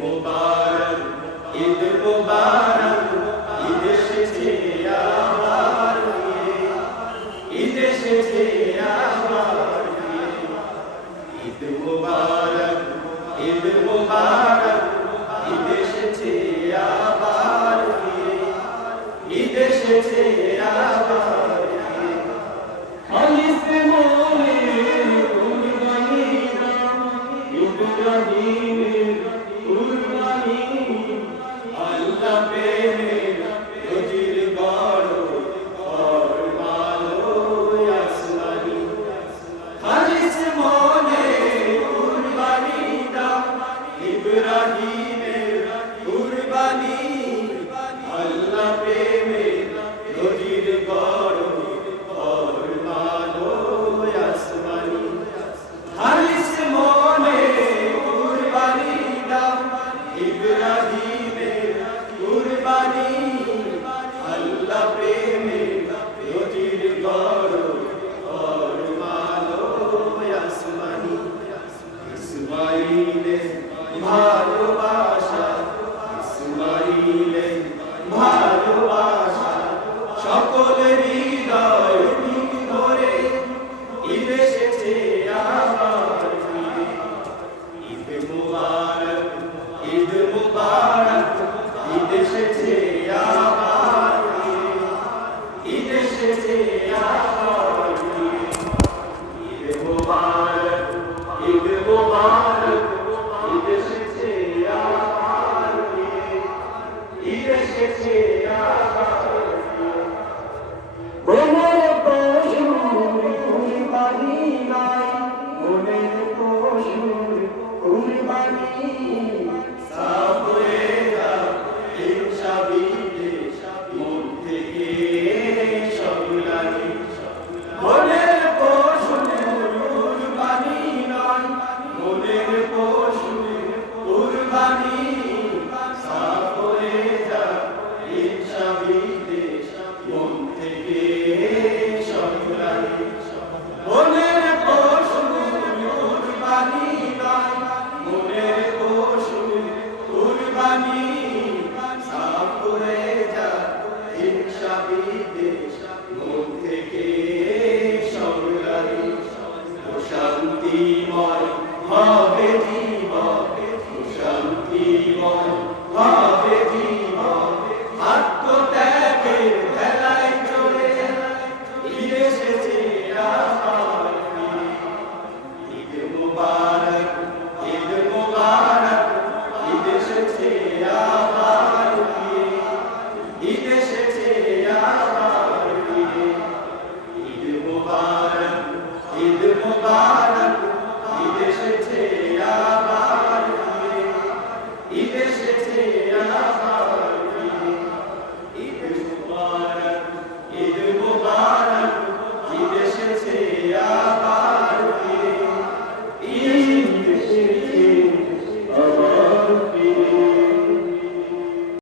মুবারক, ঈদ মুবারক, ঈদ এসেছে আবার ফিরে, ঈদ এসেছে আবার ফিরে। ঈদ মুবারক, ঈদ মুবারক, ঈদ এসেছে আবার ফিরে, ঈদ এসেছে আবার ফিরে। খালিস মনে কুরবানি দাও, ইব্রাহিমের কুরবানি, আল্লাহ প্রেমের নজির গড়ো, ফরমানো আসমানি। খালিস মনে কুরবানি দাও, ইব্রাহিমের কুরবানি, আল্লাহ প্রেমের নজির গড়ো, ফরমানো আসমানি। খালিস মনে কুরবানি দাও, ইব্রাহিমের কুরবানি, আল্লাহ প্রেমের নজির গড়ো, ফরমানো আসমানি। ইসমাইলের ভালোবাসা, ইসমাইলের ভালোবাসা, সকল হৃদয় ভরে, ঈদ এসেছে আবার ফিরে। ঈদ মুবারক, ঈদ মুবারক, ঈদ এসেছে আবার ফিরে, ঈদ এসেছে আবার ফিরে। ঈদ মুবারক, ঈদ মুবারক, ঈদ এসেছে আবার ফিরে, ঈদ এসেছে আবার ফিরে। মনের পশুর কুরবানি নাই, মনের পশুর কুরবানি, সাফ হয়ে যাও হিংসা বিদ্বেষ মন থেকে সব গ্লানি। মনের পশুর কুরবানি নয়, মনের পশুর কুরবানি, সাফ হয়ে যাও হিংসা বিদ্বেষ মন থেকে সব গ্লানি। মনের পশুর কুরবানি নয়, মনের পশুর কুরবানি, সাফ হয়ে যাও হিংসা বিদ্বেষ মন থেকে সব গ্লানি। শান্তিময় হবে জীবন, শান্তিময় হবে জীবন, আত্মত্যাগের ভেলায় চলে, ঈদ এসেছে আবার ফিরে। ঈদ মুবারক, ঈদ মুবারক, ঈদ এসেছে আবার ফিরে, ঈদ এসেছে আবার ফিরে। ঈদ মুবারক, ঈদ মুবারক, ঈদ এসেছে আবার ফিরে, ঈদ এসেছে